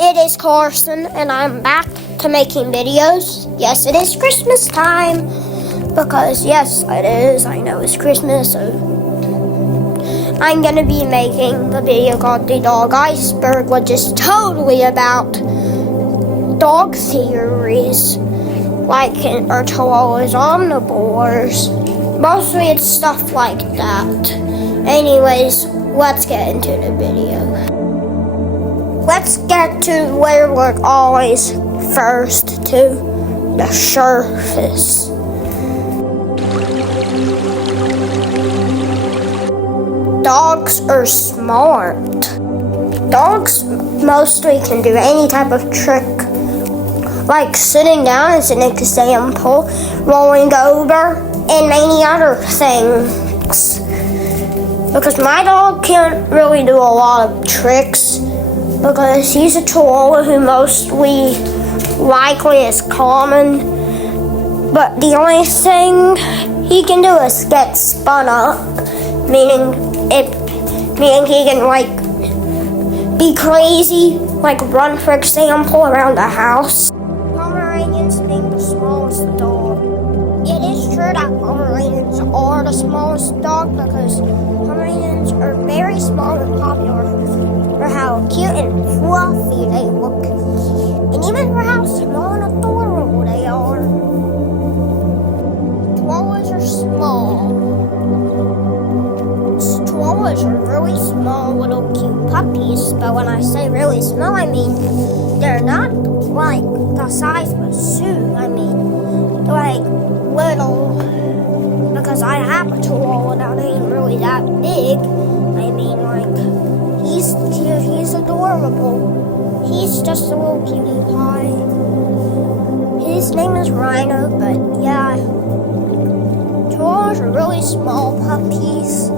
It is Carson, and I'm back to making videos. Yes, it is Christmas time, because yes, it is. I know it's Christmas, so I'm going to be making the video called The Dog Iceberg, which is totally about dog theories, like are chihuahuas omnivores. Mostly it's stuff like that. Anyways, let's get into the video. Let's get to where we're always first, to the surface. Dogs are smart. Dogs mostly can do any type of trick, like sitting down is an example, rolling over, and many other things. Because my dog can't really do a lot of tricks, because he's a chihuahua who mostly likely is common, but the only thing he can do is get spun up, meaning he can like be crazy, like run, for example, around the house. Pomeranians being the smallest dog. It is true that Pomeranians are the smallest dog, because Pomeranians are very small and popular for how cute and fluffy they look, and even for how small and adorable they are. Chihuahuas are small. Chihuahuas are really small little cute puppies, but when I say really small, I mean they're not like the size of a shoe. I mean like little, because I have a chihuahua that ain't really that big. I mean like he's cute, he's adorable. He's just a little cutie pie. His name is Rhino, but yeah. Chihuahuas are really small puppies.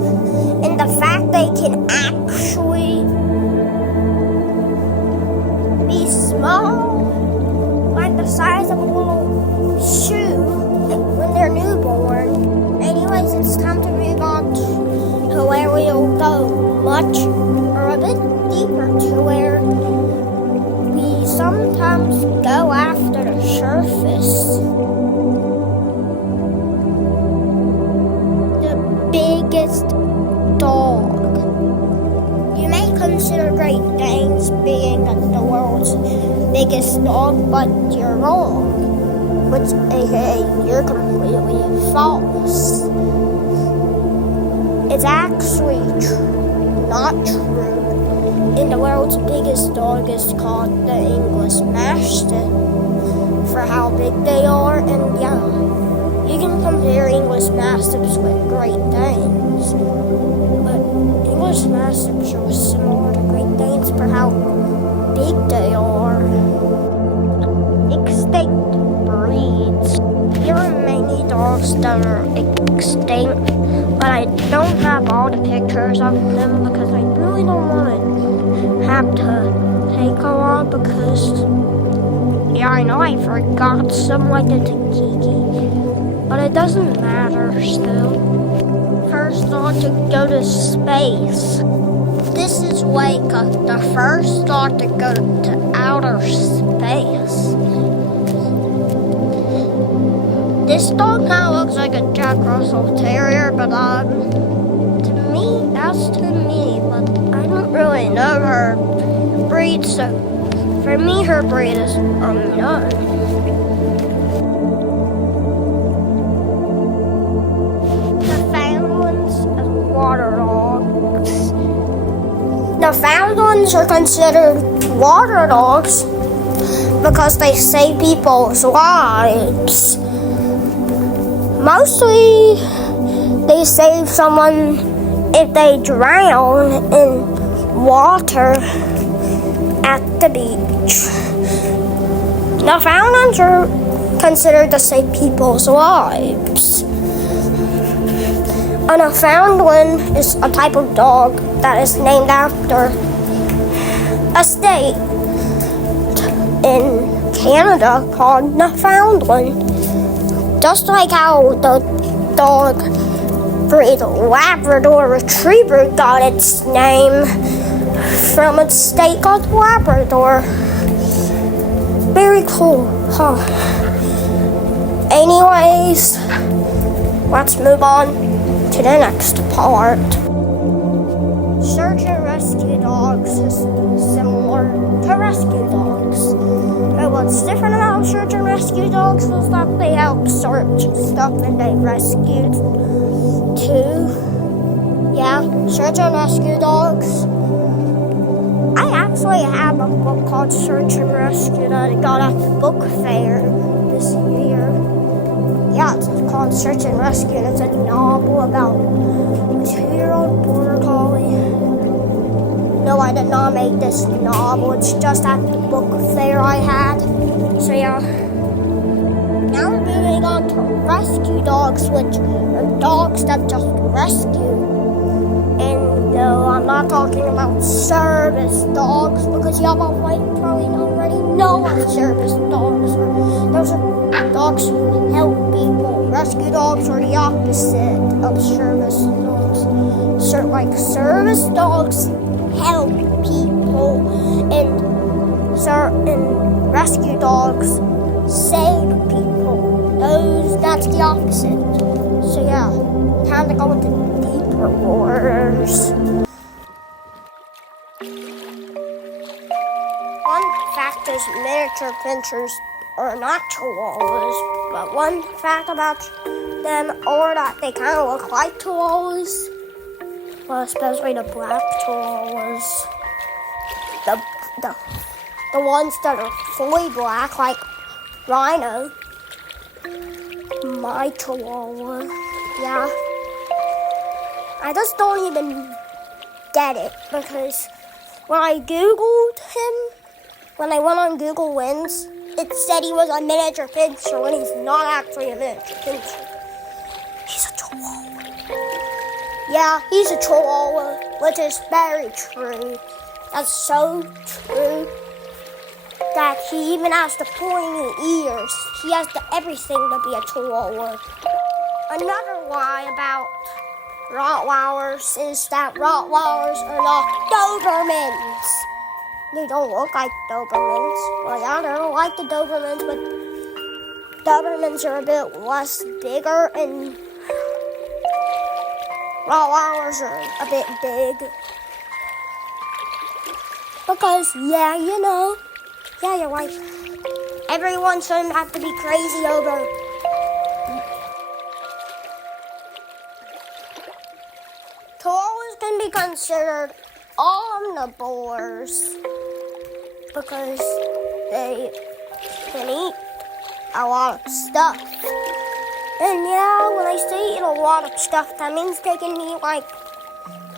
And the fact they can actually be small, like the size of a little shoe when they're newborn. Anyways, it's time to move on to where we'll go much or a bit deeper, to where we sometimes go after the surface. The biggest dog. You may consider Great Danes being the world's biggest dog, but you're wrong. Which, aka, you're completely false. It's actually not true. And the world's biggest dog is called the English Mastiff, for how big they are, and yeah, you can compare English Mastiffs with Great Danes, but English Mastiffs are similar to Great Danes for how big they are. Extinct breeds. There are many dogs that are extinct, but I don't have all the pictures of them because I really don't want to have to take a lot, because yeah, I know I forgot some like the Takiki, but it doesn't matter still. First dog to go to space. This is Waka, the first dog to go to outer space. This dog kind of looks like a Jack Russell Terrier, but to me, that's to me, but I don't really know her breed, so for me, her breed is unknown. Water dogs. The found ones are considered water dogs because they save people's lives. Mostly, they save someone if they drown in water at the beach. The found ones are considered to save people's lives. A Newfoundland is a type of dog that is named after a state in Canada called Newfoundland. Just like how the dog breed Labrador Retriever got its name from a state called Labrador. Very cool, huh? Anyways, let's move on to the next part. Search and rescue dogs is similar to rescue dogs. But what's different about search and rescue dogs is that they help search stuff and they rescue too. Yeah, search and rescue dogs. I actually have a book called Search and Rescue that I got at the book fair this year. Yeah, it's called Search and Rescue, and it's a novel about a 2-year-old border collie. No, I did not make this novel. It's just at the book fair I had. So yeah. Now we're moving on to rescue dogs, which are dogs that just rescue. And no, I'm not talking about service dogs because y'all probably already know what service dogs are. Those are dogs who help people. Rescue dogs are the opposite of service dogs. Service dogs help people, and rescue dogs save people. That's the opposite. So yeah, time to go into deeper waters. One fact is miniature pinchers are not chihuahuas, but one fact about them are that they kind of look like chihuahuas. Well, especially the black chihuahuas. The ones that are fully black, like Rhino. My chihuahua. Yeah. I just don't even get it because when I Googled him, when I went on Google Lens, it said he was a miniature pincher when he's not actually a miniature pincher. He's a chihuahua. Yeah, he's a chihuahua, which is very true. That's so true that he even has the pointy ears. He has everything to be a chihuahua. Another lie about Rottweilers is that Rottweilers are not Dobermans. They don't look like Dobermans. Well, yeah, they don't like the Dobermans, but Dobermans are a bit less bigger and Rottweilers are a bit big. Because, yeah, you know, yeah, you're right. Everyone shouldn't have to be crazy over Chihuahuas can be considered omnivores because they can eat a lot of stuff. And yeah, when I say eat a lot of stuff, that means they can eat like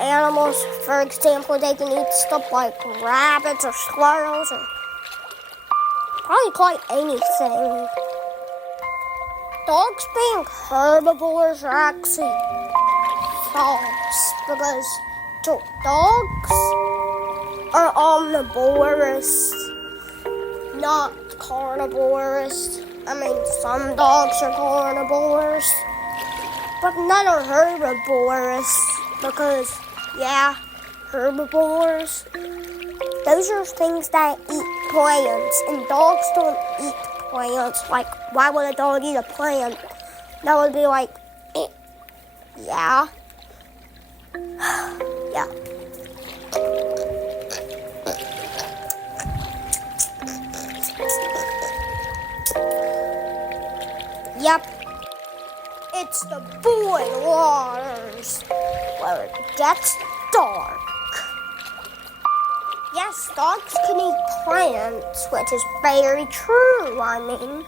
animals. For example, they can eat stuff like rabbits or squirrels or probably quite anything. Dogs being herbivores are actually false because dogs are omnivorous, not carnivorous. I mean, some dogs are carnivores, but none are herbivorous because, yeah, herbivores, those are things that eat plants, and dogs don't eat plants. Like, why would a dog eat a plant? That would be like, yeah. Yeah. Yep. It's the void waters where it gets dark. Yes, dogs can eat plants, which is very true. I mean,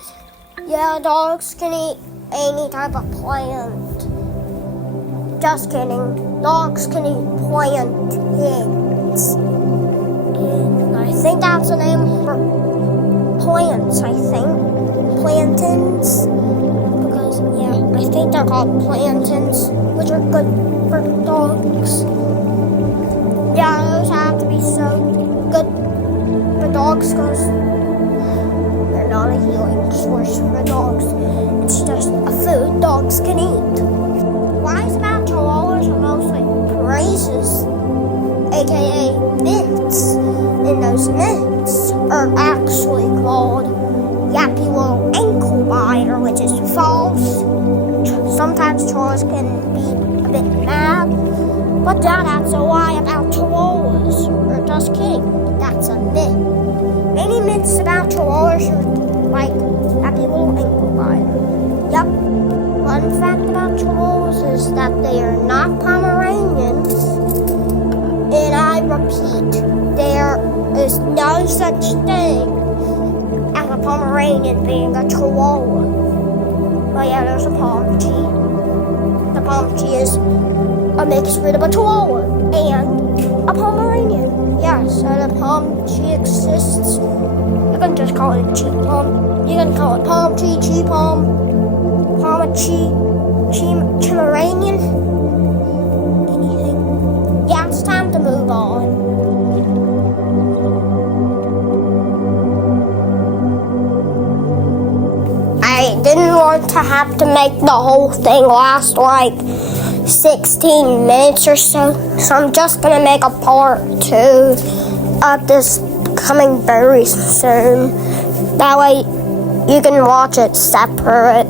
yeah, dogs can eat any type of plant. Just kidding. Dogs can eat plantains. And I think that's the name for plants, I think. Plantains. Because, yeah, I think they're called plantains, which are good for dogs. Yeah, those have to be so good for dogs because they're not a healing source for dogs. It's just a food dogs can eat. Lies about chihuahuas are mostly praises, aka mints. And those mints are actually called yappy little ankle biter, which is false. Sometimes chihuahuas can be a bit mad, but that's a lie about chihuahuas. Or just kidding, that's a myth. Many myths about chihuahuas are like happy little ankle biter. Yep. Fun fact about chihuahuas is that they are not Pomeranians. And I repeat, there is no such thing as a Pomeranian being a chihuahua. But yeah, there's a Pomchi. The Pomchi is a mixed breed of a chihuahua and a Pomeranian. Yeah, so the Pomchi exists. You can just call it Cheap Pom. You can call it Pomchi, Cheap Pom, Pomachi, Pomeranian. Anything. Yeah, it's time to move on. I didn't want to have to make the whole thing last like 16 minutes or so I'm just gonna make a part 2 of this coming very soon. That way you can watch it separate.